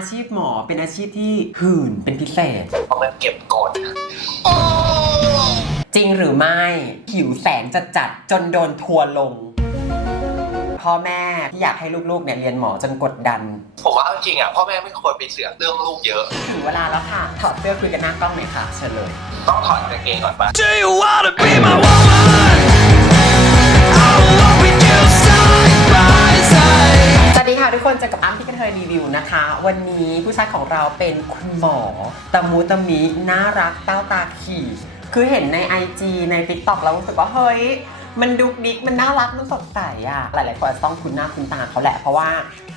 อาชีพหมอเป็นอาชีพที่หื่นเป็นพิเศษ เพราะมันเก็บกดจริงหรือไม่ หิวแสงจัดจัดๆจนโดนทัวร์ลง พ่อแม่ที่อยากให้ลูกๆเนี่ยเรียนหมอจนกดดัน ผมว่าเอาจริงอะพ่อแม่ไม่ควรไปเสือกเรื่องลูกเยอะ ถึงเวลาแล้วค่ะ ถอดเสื้อคุยกันหน้ากล้องหน่อยค่ะ เชิญเลย ต้องถอดกางเกงก่อนปะ Do you wanna be my woman? I'll วัสดีค่ะทุกคนเจอกับอ้ำที่กระเทยรีวิวนะคะ วันนี้ผู้ชายของเราเป็นคุณหมอตะมูตะมิน่ารักเต้าตาขี่คือเห็นใน IG ใน TikTok แล้วรู้สึกว่าเฮ้ย มันดุกดิกมันน่ารักมันสดใสอะหลายๆคนอาจจะต้องคุ้นหน้าคุ้นตาเขาแหละ เพราะว่า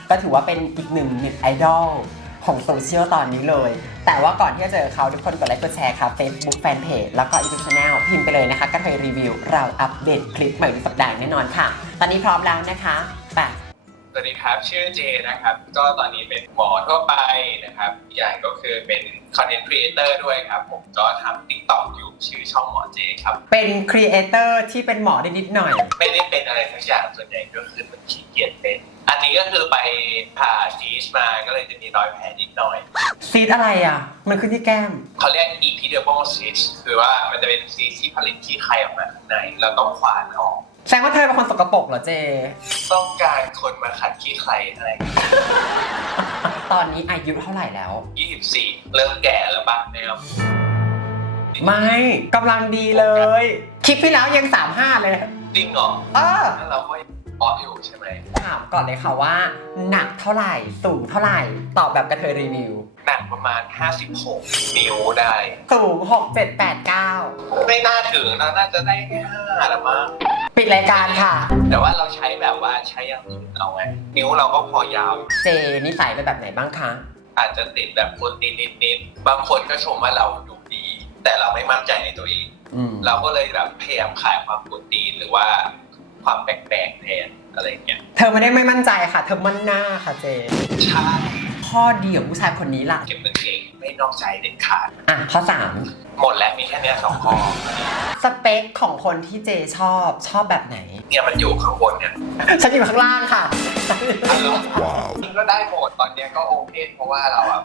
ก็ถือว่าเป็นอีกหนึ่งเน็ตไอดอลของโซเชียลตอนนี้เลย แต่ว่าก่อนที่จะเจอเขาทุกคนกดไลค์กดแชร์ค่ะ Facebook Fanpage แล้วก็ YouTube Channel พิมพ์ไปเลยนะคะกระเทยรีวิวเราอัปเดตคลิปใหม่ทุกสัปดาห์แน่นอนค่ะ ตอนนี้พร้อมแล้วนะคะไป สวัสดีครับ ชื่อเจนะครับ ก็ตอนนี้เป็นหมอทั่วไปนะครับอีกอย่างก็คือเป็นคอนเทนต์ครีเอเตอร์ด้วยครับ ผมก็ทำติ๊กต็อกอยู่ชื่อช่องหมอเจครับ เป็นครีเอเตอร์ที่เป็นหมอได้นิดหน่อย ไม่ได้เป็นอะไรสักอย่างส่วนใหญ่ก็คือมันขี้เกียจเป็น อันนี้ก็คือไปผ่าซีสมาก็เลยจะมีรอยแผลนิดหน่อย ซีดอะไรอะ มันขึ้นที่แก้ม เขาเรียก epidermal cyst คือว่ามันจะเป็นซีสที่ผลิตขี้ไข่ออกมาข้างในแล้วต้องขวานออก แสดงว่าเธอเป็นคนสกปรกเหรอเจ ต้องการคนมาขัดขี้ไข่อะไร ตอนนี้อายุเท่าไหร่แล้ว 24 เริ่มแก่แล้วบ้างแนวไม่กำลังดีเลย คลิปที่แล้วยัง 35 เลย จริงเหรอเออถ้าเราก็ยังเพาะอยู่ใช่ไหมถามก่อนเลยค่ะว่า หนักเท่าไหร่สูงเท่าไหร่ ตอบแบบกระเทยรีวิว หนักประมาณ 56 นิ้วได้ สูง 6 7 8 9 ไม่น่าถึงนะน่าจะได้แค่5ละมั้ง ปิดรายการค่ะ แต่ว่าเราใช้แบบว่าใช้อย่างอื่นเอาไงนิ้วเราก็พอยาว เจนิสัยเป็นแบบไหนบ้างคะ อาจจะติดแบบคนตีนนิดๆบางคนก็ชมว่าเราดูดี แต่เราไม่มั่นใจในตัวเอง อืมเราก็เลยแบบพยายามขายความกวนตีนหรือว่าความแปลกๆแทนอะไรอย่างเงี้ยเธอไม่ได้ไม่มั่นใจค่ะ เธอมั่นหน้าค่ะเจ ใช่ ข้อดีของผู้ชายคนนี้ล่ะ เก็บเงินเก่งไม่นอกใจเด็ดขาด อะข้อสามหมดแล้วมีแค่เนี้ยสองข้อ สเปคของคนที่เจชอบชอบแบบไหน เนี่ยมันอยู่ข้างบนเนี่ยฉันอยู่ข้างล่างค่ะอันนี้ก็ได้หมดตอนเนี้ยก็โอเคเพราะว่าเราอะ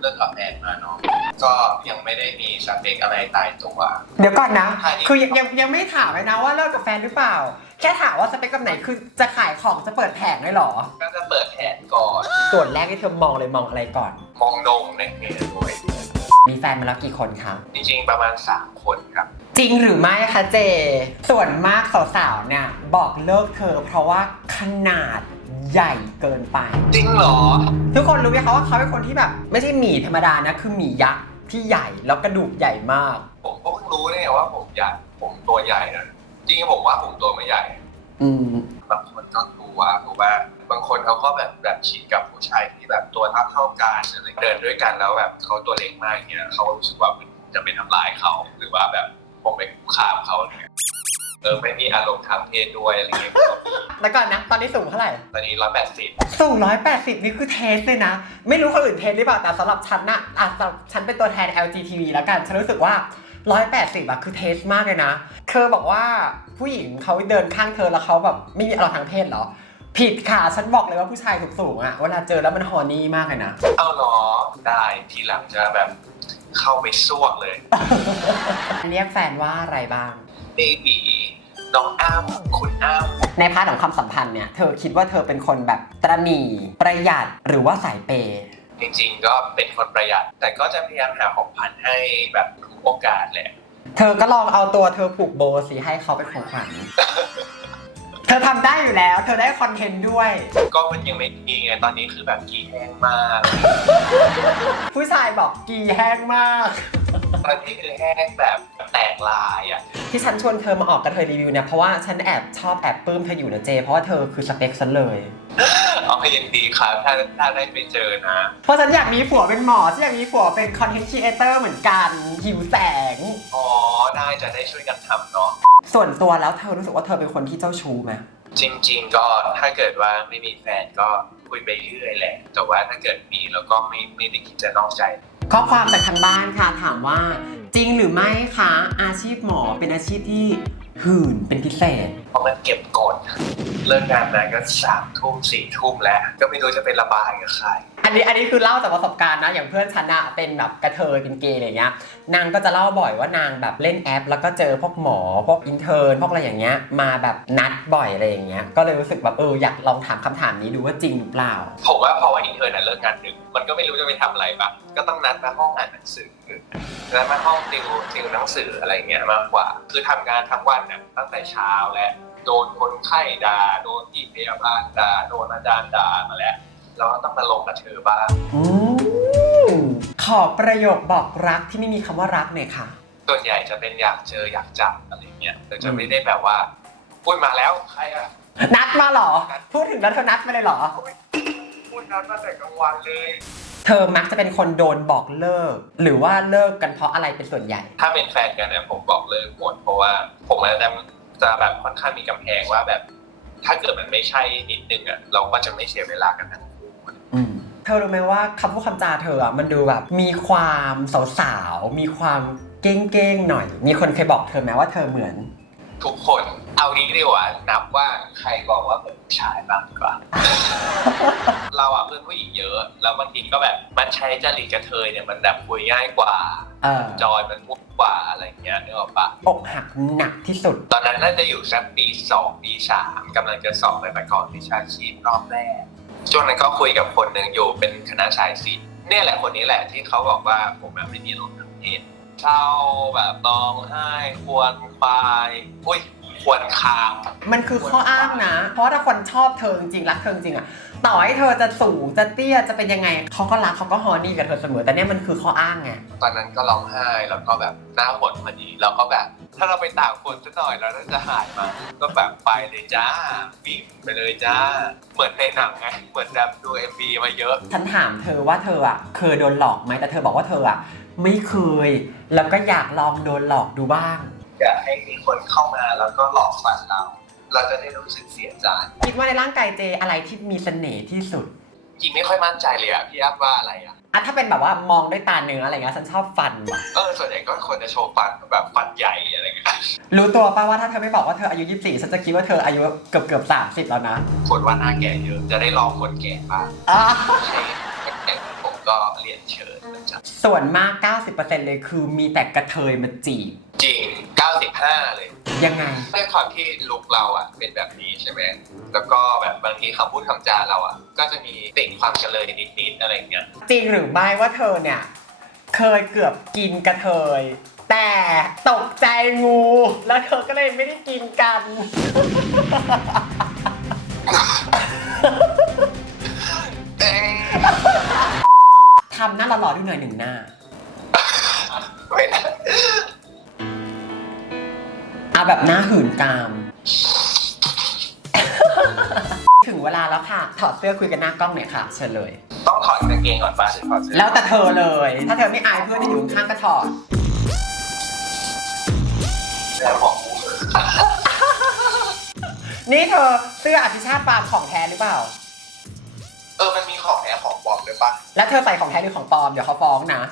เลิกกับแฟนมาเนาะก็ยังไม่ได้มีสเปคอะไรตายตัว เดี๋ยวก่อนนะค่ะคือยังยังยังไม่ถามเลยนะว่าเลิกกับแฟนหรือเปล่า แค่ถามว่าสเปคแบบไหนคือจะขายของจะเปิดแผงเลยเหรอ ก็จะเปิดแผนก่อน ส่วนแรกที่เธอมองเลยมองอะไรก่อน มองนงในเมียด้วยมีแฟนมาแล้วกี่คนคะ จริงๆประมาณ 3 คนครับ จริงหรือไม่คะเจ ส่วนมากสาวๆเนี่ยบอกเลิกเธอเพราะว่าขนาดใหญ่เกินไป จริงเหรอ ทุกคนรู้ไหมคะว่าเขาเป็นคนที่แบบ ไม่ใช่หมีธรรมดานะ คือหมียักษ์ที่ใหญ่แล้วกระดูกใหญ่มาก ผมก็เพิ่งรู้เนี่ยว่าผมใหญ่ผมตัวใหญ่นะ จริงๆผมว่าผมตัวไม่ใหญ่ อืม บางคนก็กลัวเพราะว่าบางคนเขาก็แบบแบบชินกับผู้ชายที่แบบตัวเท่าเท่าๆกันอะไรเดินด้วยกันแล้วแบบเขาตัวเล็กมากอย่างเงี้ยเขารู้สึกว่ามันจะเป็นทำลายเขาหรือว่าแบบผมไปคุกคามเขาเนี่ยเออไม่มีอารมณ์ทางเพศด้วยอะไรเงี้ยก็มีแล้วก่อนนะ ตอนนี้สูงเท่าไหร่ ตอนนี้ร้อยแปดสิบสูง 180 นี่คือเทสเลยนะ ไม่รู้คนอื่นเทสหรือเปล่า แต่สำหรับฉันนะอะสำหรับฉันเป็นตัวแทน LGTV แล้วกัน ฉันรู้สึกว่า 180อะคือเทสมากเลยนะ เธอบอกว่าผู้หญิงเขาเดินข้างเธอแล้วเขาแบบไม่มีอารมณ์ทางเพศเหรอ ผิดค่ะ ฉันบอกเลยว่าผู้ชายสูงๆอะเวลาเจอแล้วมันฮอร์นี่มากเลยนะ เอาเหรอ ได้ทีหลังจะแบบเข้าไปซวกเลย เรียกแฟนว่าอะไรบ้าง เบบีน้องอ้ำคุณอ้ำในพาร์ทของความสัมพันธ์เนี่ย เธอคิดว่าเธอเป็นคนแบบตระหนี่ประหยัดหรือว่าสายเปย์ จริงๆ ก็เป็นคนประหยัด แต่ก็จะพยายามหาของขวัญให้แบบทุกโอกาสแหละ เธอก็ลองเอาตัวเธอผูกโบสิให้เขาเป็นของขวัญ เธอทำได้อยู่แล้ว เธอได้คอนเทนต์ด้วย ก็มันยังไม่ดีไงตอนนี้คือแบบกีแห้งมาก ผู้ชายบอกกีแห้งมาก ตอนนี้คือแห้งแบบแตกลายอะ ที่ฉันชวนเธอมาออกกระเทยรีวิวเนี่ยเพราะว่าฉันแอบชอบแอบปลื้มเธออยู่นะเจ เพราะว่าเธอคือสเปคฉันเลย เอาให้ยังดีครับ ถ้าถ้าได้ไปเจอนะ เพราะฉันอยากมีผัวเป็นหมอฉันอยากมีผัวเป็นคอนเทนต์ครีเอเตอร์เหมือนกันหิวแสง อ๋อ ได้จะได้ช่วยกันทำเนาะ ส่วนตัวแล้วเธอรู้สึกว่าเธอเป็นคนที่เจ้าชู้ไหมจริง ๆ ก็ถ้าเกิดว่าไม่มีแฟนก็คุยไปเรื่อยแหละ แต่ว่าถ้าเกิดมีแล้วก็ไม่ไม่ได้คิดจะนอกใจ ข้อความจากทางบ้านค่ะถามว่าจริงหรือไม่คะอาชีพหมอเป็นอาชีพที่หื่นเป็นพิเศษ เพราะมันเก็บกด เลิกงานมาก็สามทุ่มสี่ทุ่มแล้ว ก็ไม่รู้จะไประบายกับใคร อันนี้อันนี้คือเล่าจากประสบการณ์นะอย่างเพื่อนฉันอะเป็นแบบกระเทยเป็นเกย์อะไรเงี้ยนางก็จะเล่าบ่อยว่านางแบบเล่นแอป แล้วก็เจอพวกหมอพวกอินเทอร์นพวกอะไรอย่างเงี้ยมาแบบนัดบ่อยอะไรอย่างเงี้ยก็เลยรู้สึกแบบเอออยากลองถามคำถามนี้ดูว่าจริงหรือเปล่า ผมว่าพอวันอินเทอร์น่ะเลิกงานดึกมันก็ไม่รู้จะไปทำอะไรปะก็ต้องนัดมาห้องอ่านหนังสือนัดมาห้องติวติวหนังสืออะไรเงี้ยมากกว่า คือทำงานทั้งวันเนี่ยตั้งแต่เช้าและโดนคนไข้ด่าโดนที่พยาบาลด่าโดนอาจารย์ด่ามาแล้ว เราก็ต้องมาลงกับเธอบ้าง อืมขอประโยคบอกรักที่ไม่มีคำว่ารักหน่อยค่ะ ส่วนใหญ่จะเป็นอยากเจออยากจับอะไรเงี้ยแต่จะไม่ได้แบบว่าพูดมาแล้วใครอะนัดมาเหรอ พูดถึงแล้วเธอนัดมาเลยเหรอ พูดนัดมาแต่กลางวันเลย เธอมักจะเป็นคนโดนบอกเลิก หรือว่าเลิกกันเพราะอะไรเป็นส่วนใหญ่ ถ้าเป็นแฟนกันเนี่ยผมบอกเลิกหมดเพราะว่าผมอาจจะจะแบบค่อนข้างมีกำแพงว่าแบบ ถ้าเกิดมันไม่ใช่นิดนึงอะเราก็จะไม่เสียเวลากันทั้งคู่อืม เธอรู้ไหมว่าคำพูดคำจาเธออะมันดูแบบ มีความสาวๆ มีความเก้งๆหน่อย มีคนเคยบอกเธอไหมว่าเธอเหมือน ทุกคนเอานี้ดีกว่านับว่าใครบอกว่าเหมือนผู้ชายบ้างดีกว่า เราอะเพื่อนผู้หญิงเยอะ แล้วบางทีก็แบบมันใช้จริตกระเทยเนี่ยมันแบบคุยง่ายกว่า เออจอยมันมุ่งกว่าอะไรเงี้ยนึกออกปะอกหักหนักที่สุด ตอนนั้นน่าจะอยู่สักปีสองปีสามกำลังจะสอบไปประกอบวิชาชีพรอบแรก ช่วงนั้นก็คุยกับคนหนึ่งอยู่เป็นคณะสายศิลป์เนี่ยแหละคนนี้แหละที่เขาบอกว่าผมแบบไม่มีลมทางเพศเศร้าแบบร้องไห้ ควรควาย อุ้ย ควรคางมันคือข้ออ้างนะ เพราะถ้าคนชอบเธอจริงๆรักเธอจริงๆอะต่อให้เธอจะสูงจะเตี้ยจะเป็นยังไงเขาก็รักเขาก็ฮอนี่กับเธอเสมอแต่เนี่ยมันคือข้ออ้างไงตอนนั้นก็ร้องไห้แล้วก็แบบหน้าหดพอดีแล้วก็แบบ ถ้าเราไปต่างคนสักหน่อยเราน่าจะหายมาก็แบบไปเลยจ้าวิ่งไปเลยจ้า เหมือนในหนังไงเหมือนแบบดูเอ็มบีมาเยอะ ฉันถามเธอว่าเธออะเคยโดนหลอกไหมแต่เธอบอกว่าเธออะไม่เคย แล้วก็อยากลองโดนหลอกดูบ้าง อยากให้มีคนเข้ามาแล้วก็หลอกฝันเรา เราจะได้รู้สึกเสียใจ คิดว่าในร่างกายเจอะไรที่มีเสน่ห์ที่สุดจริงไม่ค่อยมั่นใจเลยอะพี่อัพว่าอะไรอะอะถ้าเป็นแบบว่ามองด้วยตาเนื้ออะไรเงี้ยฉันชอบฟันว่ะเออส่วนใหญ่ก็คนจะโชว์ฟันแบบฟันใหญ่อะไรเงี้ยรู้ตัวป่าว่าถ้าเธอไม่บอกว่าเธออายุ 24 ฉันจะคิดว่าเธออายุเกือบเกือบ30 แล้วนะคนว่าหน้าแก่เยอะจะได้ลองคนแก่บ้าง อะ ใช่แต่ผมก็เรียนเชิญนะ จ๊ะส่วนมาก 90%เลยคือมีแต่กระเทยมาจีบ จริง 95 เลย ยังไง ด้วยความที่ลุกเราอะเป็นแบบนี้ใช่ไหม แล้วก็แบบบางทีคำพูดคำจาเราอะก็จะมีติดความเฉลยนิดๆอะไรอย่างเงี้ย จริงหรือไม่ว่าเธอเนี่ย เคยเกือบกินกระเทย แต่ตกใจงู แล้วเธอก็เลยไม่ได้กินกันาหล่อๆดูหน่อยหนึ่งหน้า ไม่ได้เอาแบบหน้าหื่นกาม ถึงเวลาแล้วค่ะ ถอดเสื้อคุยกันหน้ากล้องหน่อยค่ะ เชิญเลย ต้องถอดกางเกงก่อนป่ะหรือถอดเสื้อแล้วแต่เธอเลย ถ้าเธอไม่อายเพื่อนที่อยู่ข้างๆก็ถอด แล้วบอกนี่เธอเสื้ออภิชาติฟาร์มของแท้หรือเปล่า เออมันมีของแท้ของ ปลอมด้วยป่ะแล้วเธอใส่ของแท้หรือของปลอมเดี๋ยวเขาฟ้องนะ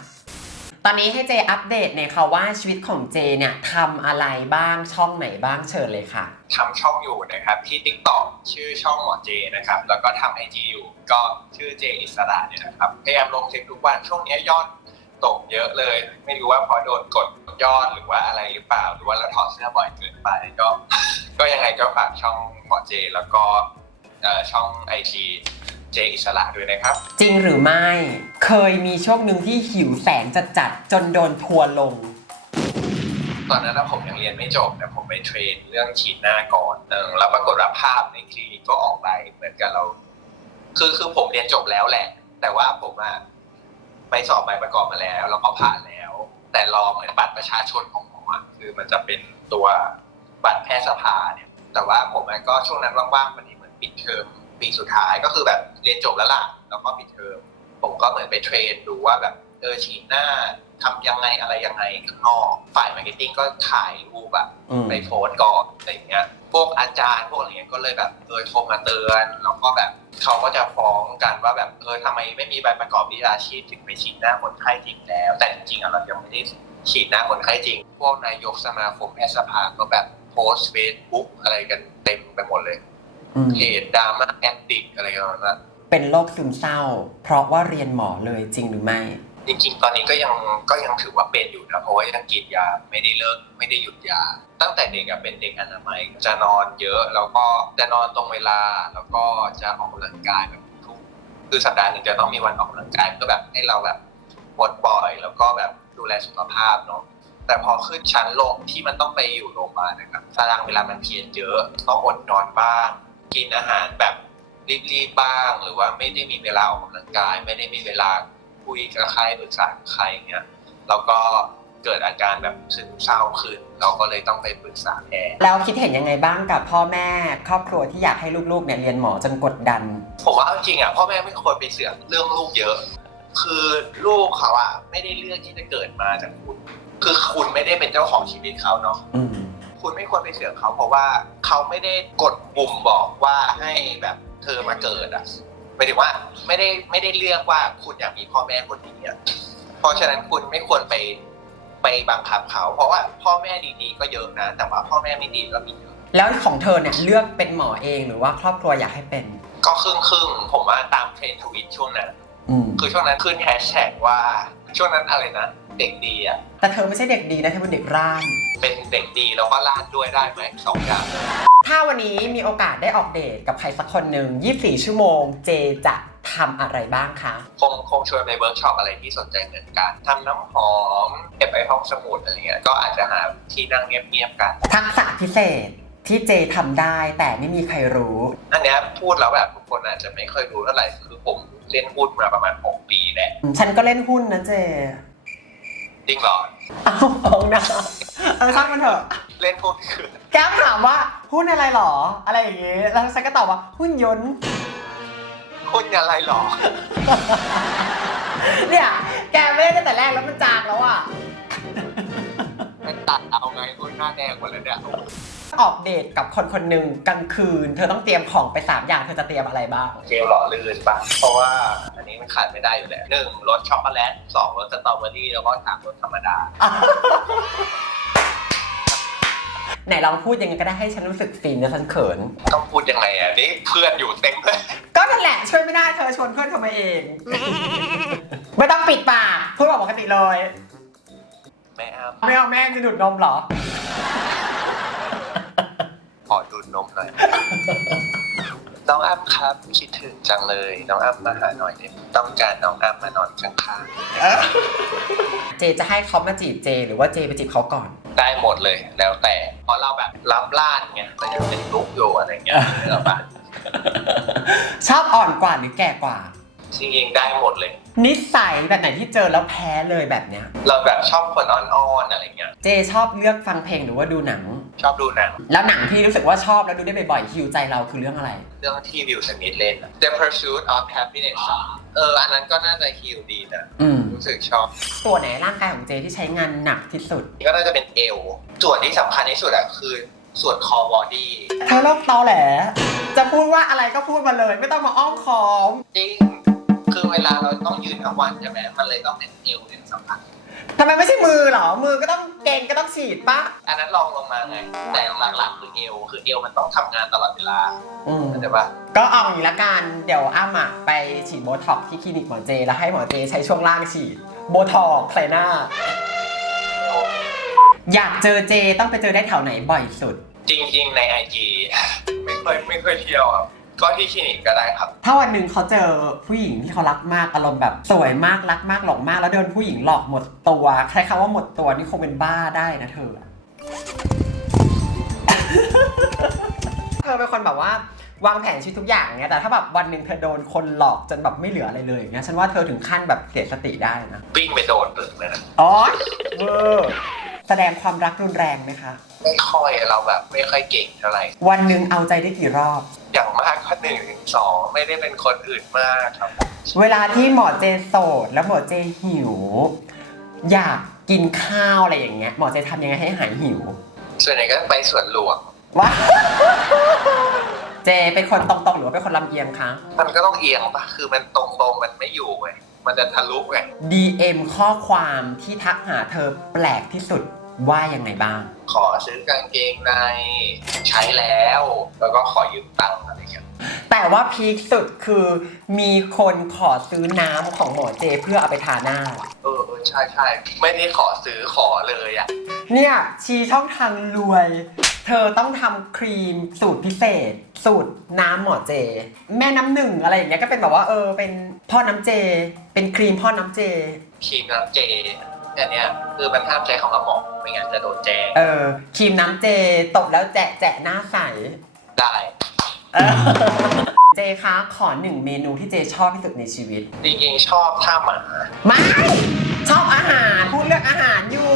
ตอนนี้ให้เจอัปเดตหน่อยค่ะว่าชีวิตของเจเนี่ยทำอะไรบ้างช่องไหนบ้างเชิญเลยค่ะ ทำช่องอยู่นะครับ ที่ TikTok ชื่อช่องหมอเจนะครับ แล้วก็ทำไอจีอยู่ก็ชื่อเจอิสระเนี่ยนะครับ พยายามลงคลิปทุกวันช่วงนี้ยอดตกเยอะเลย ไม่รู้ว่าเพราะโดนกดยอดหรือว่าอะไรหรือเปล่า หรือว่าเราถอดเสื้อบ่อยเกินไปก็ ก็ยังไงก็ฝากช่องหมอเจ แล้วก็เอ่อช่องไอจี เจอิสระด้วยนะครับ จริงหรือไม่ เคยมีช่วงหนึ่งที่หิวแสงจัดจัดๆจนโดนทัวร์ลง ตอนนั้นนะผมยังเรียนไม่จบแต่ผมไปเทรนเรื่องฉีดหน้าก่อนเออแล้วปรากฏว่าภาพในคลินิกก็ออกไปเหมือนกับเรา คือคือผมเรียนจบแล้วแหละ แต่ว่าผมอะไปสอบใบประกอบมาแล้วแล้วก็ผ่านแล้ว แต่รอเหมือนบัตรประชาชนของผมอะคือมันจะเป็นตัวบัตรแพทยสภาเนี่ย แต่ว่าผมอะก็ช่วงนั้นว่างๆวันนี้เหมือนปิดเทอม ปีสุดท้ายก็คือแบบเรียนจบแล้วล่ะแล้วก็ปิดเทอมผมก็เหมือนไปเทรนดูว่าแบบเออฉีดหน้าทำยังไงอะไรยังไงข้างนอกฝ่ายมาร์เก็ตติ้งก็ถ่ายรูปอะอืมไปโพสต์ก่อนอะไรอย่างเงี้ย พวกอาจารย์พวกอะไรเงี้ยก็เลยแบบเออโทรมาเตือนแล้วก็แบบเขาก็จะฟ้องกันว่าแบบเออทำไมไม่มีใบประกอบวิชาชีพถึงไปฉีดหน้าคนไข้จริงแล้ว แต่จริงๆอะเรายังไม่ได้ฉีดหน้าคนไข้จริง พวกนายกสมาคมแพทยสภาก็แบบโพสต์เฟซบุ๊กอะไรกันเต็มไปหมดเลยอืม เพจดราม่าแอดดิกอะไรกันนั้นอะเป็นโรคซึมเศร้า เพราะว่าเรียนหมอเลยจริงหรือไม่ จริงๆ ตอนนี้ก็ยังก็ยังถือว่าเป็นอยู่นะเพราะว่ายังกินยาไม่ได้เลิกไม่ได้หยุดยา ตั้งแต่เด็กอะเป็นเด็กอนามัยจะนอนเยอะแล้วก็จะนอนตรงเวลาแล้วก็จะออกกำลังกายแบบทุกคือสัปดาห์หนึ่งจะต้องมีวันออกกำลังกายเพื่อแบบให้เราแบบปลดปล่อย แล้วก็แบบดูแลสุขภาพเนาะแต่พอขึ้นชั้นลงที่มันต้องไปอยู่โรงพยาบาลนะครับตารางเวลามันเพียนเยอะต้องอดนอนบ้าง กินอาหารแบบรีบๆบ้าง หรือว่าไม่ได้มีเวลาออกกำลังกาย ไม่ได้มีเวลาคุยกับใครปรึกษากับใครอย่างเงี้ยแล้วก็เกิดอาการแบบซึมเศร้าขึ้น เราก็เลยต้องไปปรึกษาแพทย์แล้วคิดเห็นยังไงบ้างกับพ่อแม่ครอบครัวที่อยากให้ลูกๆเนี่ยเรียนหมอจนกดดัน ผมว่าเอาจริงอะพ่อแม่ไม่ควรไปเสือกเรื่องลูกเยอะ คือลูกเขาอะไม่ได้เลือกที่จะเกิดมาจากคุณ คือคุณไม่ได้เป็นเจ้าของชีวิตเขาเนาะอืม คุณไม่ควรไปเสือกเขาเพราะว่าเขาไม่ได้กดปุ่มบอกว่าให้แบบเธอมาเกิดอะหมายถึงว่าไม่ได้ไม่ได้เลือกว่าคุณอยากมีพ่อแม่คนนี้อะเพราะฉะนั้นคุณไม่ควรไปไปบังคับเขา เพราะว่าพ่อแม่ดีๆก็เยอะนะ แต่ว่าพ่อแม่ไม่ดีก็มีเยอะแล้วของเธอเนี่ยเลือกเป็นหมอเองหรือว่าครอบครัวอยากให้เป็น ก็ครึ่งครึ่งๆผมว่าตามเทรนด์ทวิตช่วงนั้นอืมคือช่วงนั้นขึ้นแฮชแท็กว่าช่วงนั้นอะไรนะ เด็กดีอะ แต่เธอไม่ใช่เด็กดีนะเธอเป็นเด็กร่าน เป็นเด็กดีแล้วก็ลาดด้วยได้ไหมสองอย่าง ถ้าวันนี้มีโอกาสได้ออกเดทกับใครสักคนหนึ่ง24 ชั่วโมง เจจะทำอะไรบ้างคะ คงคงชวนไปเวิร์กช็อปอะไรที่สนใจเหมือนกันทำน้ำหอมเก็บไอ้ห้องสมุดอะไรเงี้ยก็อาจจะหาที่นั่งเงียบๆกัน ทักษะพิเศษที่เจทำได้แต่ไม่มีใครรู้ อันเนี้ยพูดแล้วแบบทุกคนอาจจะไม่เคยรู้เท่าไหร่คือผมเล่นหุ้นมาประมาณ 6 ปีแหละ ฉันก็เล่นหุ้นนะเจ จริงเหรอ เอาเอานะเออช่างมันเถอะ เล่นหุ้นคือแก้มถามว่าหุ้นอะไรหรอ อะไรอย่างงี้ แล้วฉันก็ตอบว่าหุ้นยนต์หุ้นอะไรหรอ เนี่ย แกไม่ได้ตั้งแต่แรกแล้วมันจางแล้วอะ มันตัดเอาไงหุ้นหน้าแดงหมดแล้วเนี่ยออกเดทกับคนคนหนึ่งกลางคืน เธอต้องเตรียมของไป 3 อย่างเธอจะเตรียมอะไรบ้าง เจลหล่อลื่นปะเพราะว่าอันนี้มันขาดไม่ได้อยู่แล้วหนึ่งรสช็อกโกแลตสองรสสตรอเบอรี่แล้วก็สามรสธรรมดา ไหนลองพูดยังไงก็ได้ให้ฉันรู้สึกฟินนะฉันเขิน ต้องพูดยังไงอะนี่เพื่อนอยู่เต็มเลยก็นั่นแหละช่วยไม่ได้เธอชวนเพื่อนเธอมาเอง ไม่ต้องปิดปากพูดแบบปกติเลย แม่อ้ำไม่เอาแม่งจะดูดนมเหรอ ขอดูดนมหน่อย น้องอ้ำครับคิดถึงจังเลย น้องอ้ำมาหาหน่อยเนี่ยต้องการน้องอ้ำมานอนข้างเจจะให้เขามาจีบเจ หรือว่าเจไปจีบเขาก่อน ๆได้หมดเลยแล้วแต่เพราะเราแบบรับล่านไงแต่ยังเป็นลูกอยู่อะไรเงี้ยเนกอะปะชอบอ่อนกว่าหรือแก่กว่า จริงๆได้หมดเลย นิสัยแบบไหนที่เจอแล้วแพ้เลยแบบเนี้ย เราแบบชอบคนอ่อนๆอะไรเงี้ย เจชอบเลือกฟังเพลงหรือว่าดูหนัง ชอบดูหนัง แล้วหนังที่รู้สึกว่าชอบแล้วดูได้บ่อยๆฮิวใจเราคือเรื่องอะไร เรื่องที่วิวสมิธเล่นอะ The Pursuit of Happiness อะเออ อันนั้นก็น่าจะฮิลดีนะอืม รู้สึกชอบ ตัวไหนร่างกายของเจที่ใช้งานหนักที่สุด ก็น่าจะเป็นเอว ส่วนที่สำคัญที่สุดอะคือส่วนคอบอดี้ เธอโลกตอแหล จะพูดว่าอะไรก็พูดมาเลย ไม่ต้องมาอ้อมค้อม จริงคือ เวลาเราต้องยืนทั้งวันใช่ไหมมันเลยต้องเป็นเอวเป็นสำคัญทำไมไม่ใช่มือเหรอ มือก็ต้องเก่งก็ต้องฉีดปะอันนั้นลองลงมาไง แต่หลักๆคือเอว คือเอวมันต้องทำงานตลอดเวลาอืมเข้าใจปะก็เอาอย่างนี้ละกัน เดี๋ยวอ้ำอะไปฉีดโบท็อกซ์ที่คลินิกหมอเจ แล้วให้หมอเจใช้ช่วงล่างฉีดโบท็อกซ์ใส่หน้า อยากเจอเจต้องไปเจอได้แถวไหนบ่อยสุด จริงๆในไอจีไม่เคยไม่เคยเที่ยวอะ ก็ที่คลินิกก็ได้ครับ ถ้าวันหนึ่งเขาเจอผู้หญิงที่เขารักมากอารมณ์แบบสวยมากรักมากหลงมาก แล้วโดนผู้หญิงหลอกหมดตัวใช้คำว่าหมดตัวนี่คงเป็นบ้าได้นะเธอ เธอเป็นคนแบบว่าวางแผนชีวิตทุกอย่างเงี้ยแต่ถ้าแบบวันหนึ่งเธอโดนคนหลอกจนแบบไม่เหลืออะไรเลยอย่างเงี้ยฉันว่าเธอถึงขั้นแบบเสียสติได้นะ วิ่งไปโดนตึกเลยนะ อ๋อเวอร์ แสดงความรักรุนแรงไหมคะ ไม่ค่อยเราแบบ ไม่ค่อยเก่งเท่าไหร่วันหนึ่งเอาใจได้กี่รอบ อย่างมากก็หนึ่งถึงสองไม่ได้เป็นคนอื่นมากครับ เวลาที่หมอเจโสดแล้วหมอเจหิว อยากกินข้าวอะไรอย่างเงี้ยหมอเจทำยังไงให้หายหิวส่วนใหญ่ก็ไปสวนหลวงวะเจเป็นคนตรงๆหรือว่าเป็นคนลำเอียงคะ มันก็ต้องเอียงปะคือมันตรงๆมันไม่อยู่ไง มันจะทะลุไง DM ข้อความที่ทักหาเธอแปลกที่สุดว่ายังไงบ้าง ขอซื้อกางเกงในใช้แล้ว แล้วก็ขอยืมตังค์อะไรเงี้ยแต่ว่าพีคสุดคือมีคนขอซื้อน้ำของหมอเจเพื่อเอาไปทาหน้า เออเออใช่ใช่ไม่ได้ขอซื้อขอเลยอะ เนี่ยชีช่องทางรวย เธอต้องทำครีมสูตรพิเศษ สูตรน้ำหมอเจ แม่น้ำหนึ่งอะไรอย่างเงี้ยก็เป็นแบบว่าเออเป็น พ่อน้ำเจ เป็นครีมพ่อน้ำเจ ครีมน้ำเจอันเนี้ยคือมันห้ามใช้คำว่าหมอกไม่งั้นจะโดนแจ้งเออครีมน้ำเจตบแล้วแจะแจะหน้าใสได้เออเจคะขอหนึ่งเมนูที่เจชอบที่สุดในชีวิตจริงๆชอบท่าหมาไม่ชอบอาหารพูดเรื่องอาหารอยู่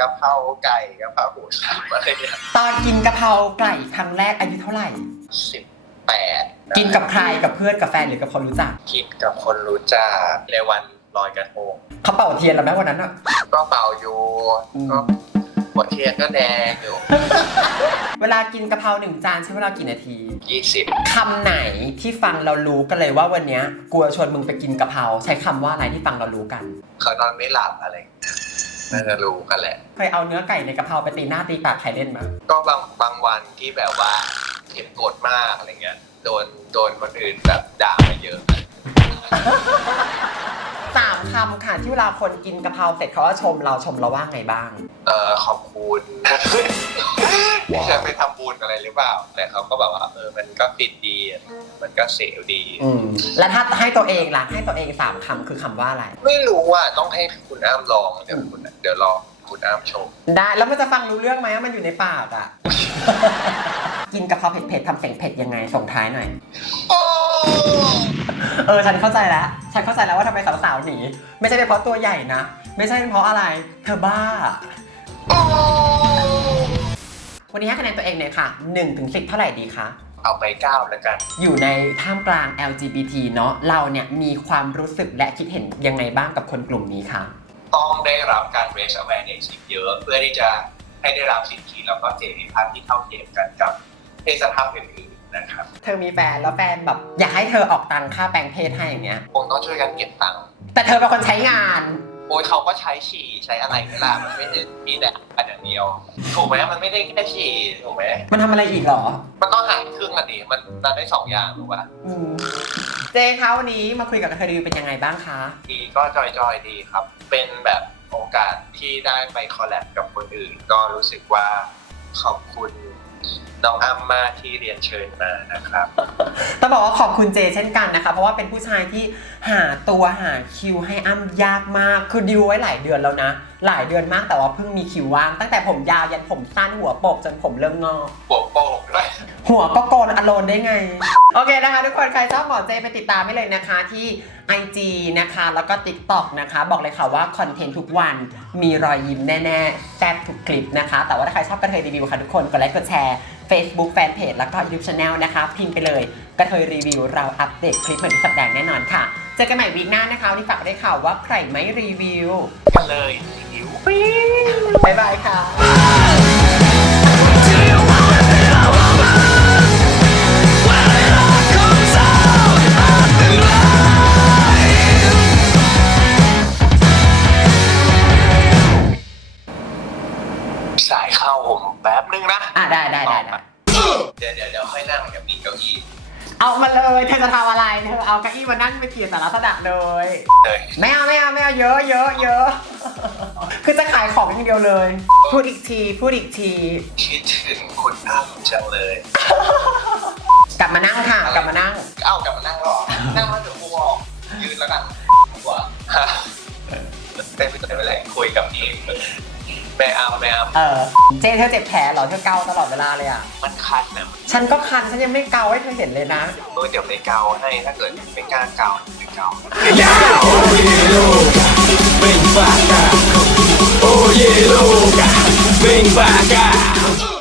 กะเพราไก่กะเพราหมูสับอะไรเนี่ยตอนกินกะเพราไก่ครั้งแรกอายุเท่าไหร่สิบ แปดกินกับใครกับเพื่อนกับแฟนหรือกับคนรู้จัก กินกับคนรู้จักในวันลอยกระทงเขาเป่าเทียนแล้วแม่วันนั้นอะก็เป่าอยู่อืมก็หัวเทียนก็แดงอยู่ เวลากินกะเพราหนึ่งจานใช้เวลากี่นาทียี่สิบคำไหนที่ฟังเรารู้กันเลยว่าวันเนี้ยกลัวชวนมึงไปกินกะเพราใช้คำว่าอะไรที่ฟังเรารู้กัน เขานอนไม่หลับอะไรอย่างเงี้ยน่าจะรู้กันแหละเคยเอาเนื้อไก่ในกะเพราไปตีหน้าตีปากใครเล่นมาก็บางบางวันที่แบบว่า เก็บกดมากอะไรเงี้ยโดนโดนคนอื่นแบบด่ามาเยอะสามคำค่ะที่เวลาคนกินกะเพราเสร็จเขาว่าชมเราชมเราว่าไงบ้าง เออขอบคุณไม่เคยไปทำบุญอะไรหรือเปล่า แต่เขาก็แบบว่าเออมันก็ฟิตดีมันก็เสียวดี อืม แล้วถ้าให้ตัวเองล่ะให้ตัวเองสามคำคือคำว่าอะไร ไม่รู้ว่าต้องให้คุณอ้ามลองเดี๋ยวคุณเดี๋ยวลองคุณอ้ามชม ได้ แล้วมันจะฟังรู้เรื่องไหมว่ามันอยู่ในปากอะ กินกะเพราเผ็ดๆทำเสียงเผ็ดยังไงส่งท้ายหน่อยโอ้เออฉันเข้าใจแล้ว ฉันเข้าใจแล้วว่าทำไมสาวๆหนีไม่ใช่เป็นเพราะตัวใหญ่นะ ไม่ใช่เป็นเพราะอะไร เธอบ้าโอ้วันนี้ให้คะแนนตัวเองหน่อยค่ะ1ถึง10 เท่าไหร่ดีคะ เอาไปเก้าแล้วกัน อยู่ในท่ามกลาง LGBT เนาะเราเนี่ยมีความรู้สึกและคิดเห็นยังไงบ้างกับคนกลุ่มนี้คะต้องได้รับการ raise awareness อีกเยอะ เพื่อที่จะให้ได้รับสิทธิแล้วก็เสรีภาพที่เท่าเทียมกันกับ เพศสภาพอื่นๆนะครับเธอมีแฟนแล้วแฟนแบบ อยากให้เธอออกตังค่าแปลงเพศให้อย่างเงี้ย คงต้องช่วยกันเก็บตังค์แต่เธอเป็นคนใช้งาน โอ้ยเขาก็ใช้ฉี่ใช้อะไรก็ล่ะมันไม่ได้มีแต่อันอย่างเดียวถูกไหมมันไม่ได้แค่ฉี่ถูกไหมมันทำอะไรอีกเหรอมันต้องหารครึ่งกันดิมันมันได้สองอย่างถูกป่ะอืมเจคะวันนี้มาคุยกับเธอดีเป็นยังไงบ้างคะ ดีก็จอยๆดีครับ เป็นแบบโอกาสที่ได้ไปคอลแลบกับคนอื่น ก็รู้สึกว่าขอบคุณ น้องอ้ำมากที่เรียนเชิญมานะครับ ต้องบอกว่าขอบคุณเจเช่นกันนะคะ เพราะว่าเป็นผู้ชายที่หาตัวหาคิวให้อ้ำยากมาก คือดิวไว้หลายเดือนแล้วนะ หลายเดือนมากแต่ว่าเพิ่งมีคิวว่าง ตั้งแต่ผมยาวยันผมสั้นหัวโปกจนผมเริ่มงอกบวกโปกด้วย หัวก็โกนอโลนได้ไง โอเคนะคะ ทุกคนใครชอบหมอเจไปติดตามได้เลยนะคะที่ IG นะคะ แล้วก็ TikTok นะคะ บอกเลยค่ะว่าคอนเทนต์ทุกวันมีรอยยิ้มแน่ๆแซ่บทุกคลิปนะคะ แต่ว่าถ้าใครชอบกระเทยรีวิวค่ะทุกคนกดไลค์กดแชร์ Facebook Fanpage แล้วก็ YouTube Channel นะคะ พิมพ์ไปเลยกระเทยรีวิวเราอัปเดตคลิปเหมือนทุกสัปดาห์แน่นอนค่ะ เจอกันใหม่วีคหน้านะคะวันนี้ฝากไว้ด้วยค่ะว่าใครไม่รีวิว กันเลยหิว บ๊ายบายค่ะ comes out of the light สายเข้าผมแป๊บนึงนะ อะได้ได้ได้ได้เดี๋ยวเดี๋ยวเดี๋ยวค่อยนั่งเดี๋ยวมีเก้าอี้เอามาเลยเธอจะทำอะไรเธอเอาเก้าอี้มานั่งไปเกียรสารสดะเลย เลย ไม่เอาไม่เอาไม่เอาเยอะเยอะเยอะ คือจะขายของอย่างเดียวเลย พูดอีกที พูดอีกที คิดถึงคุณอ้ำจังเลย กลับมานั่งค่ะ กลับมานั่ง เอ้ากลับมานั่งหรอ นั่งแล้วเดี๋ยวกูออกยืนแล้วกันกว่าฮะไม่เป็นไรไม่เป็นไรคุยกับพี่แม่อ้ำแม่อ้ำเออ เจ๊เธอเจ็บแผลเหรอ เธอเกาตลอดเวลาเลยอะ มันคันนะฉันก็คัน ฉันยังไม่เกาให้เธอเห็นเลยนะโดยเดี๋ยวไปเกาให้ ถ้าเกิดไม่กล้าเกาไม่เกา Vem pra cá, oh oye loca, ven para acá.